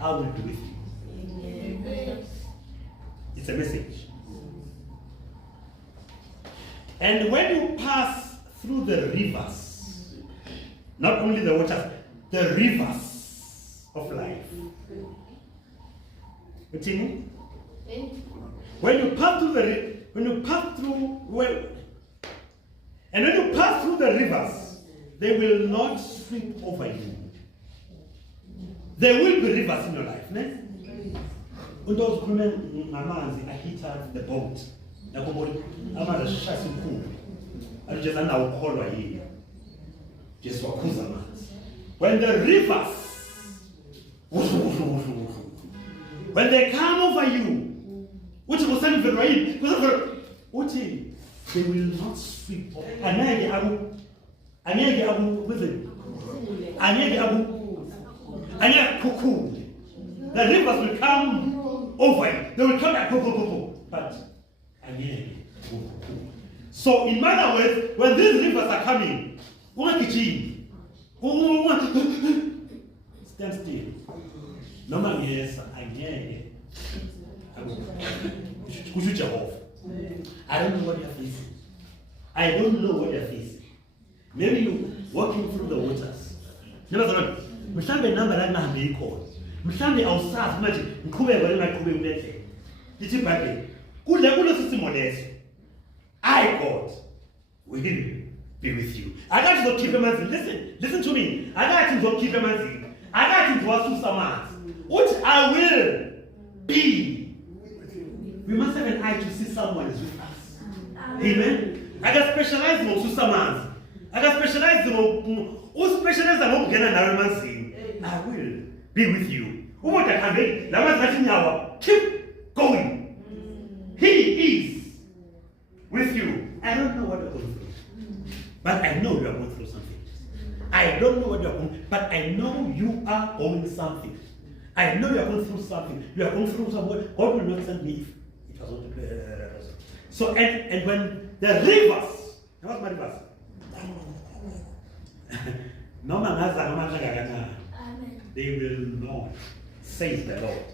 I will be with you. It's a message. And when you pass through the rivers, not only the waters, the rivers of life. Continue. When you pass through when you pass through the rivers, they will not sweep over you. There will be rivers in your life, ne? And those women, I hit out the boat. When the rivers, when they come over you, they will not sweep over. The rivers will come over you. They will come like but so in other words, when these rivers are coming, stand still. Normally, yes, I don't know what you're facing. I don't know what you're facing. Maybe you're walking through the waters. Mhlambe namba la nahambe ikhona. Mhlambe awusazi manje ngiqhubeka ngaqhubeka kulendlela. Lithi iBhayibheli kule sisimo leso. I God will be with you. Akathi ngizokhipha emanzini. Listen to me. Akathi ngizokhipha emanzini. Akathi ngiwasusa amanzi. Uthi I will be. We must have an eye to see someone is with us. Amen. I got specialized in ngokususa amanzi. I got specialized in uspecialize ngokungena nawe emanzini. I will be with you. Umuntu akhambeni lamanzi athi nyawa. Keep going. He is with you. I don't know what you're going through, but I know you are going through something. I don't know what you're going, but I know you are going something. I know you are going through something. You are going through something. God will not send me if it was not. So and when the rivers, what's my rivers? They will not, says the Lord.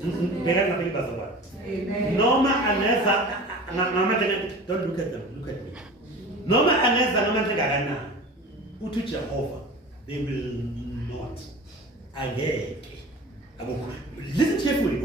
Amen. Don't look at them, look at me. Utu Jehovah, they will not. Again. Listen carefully.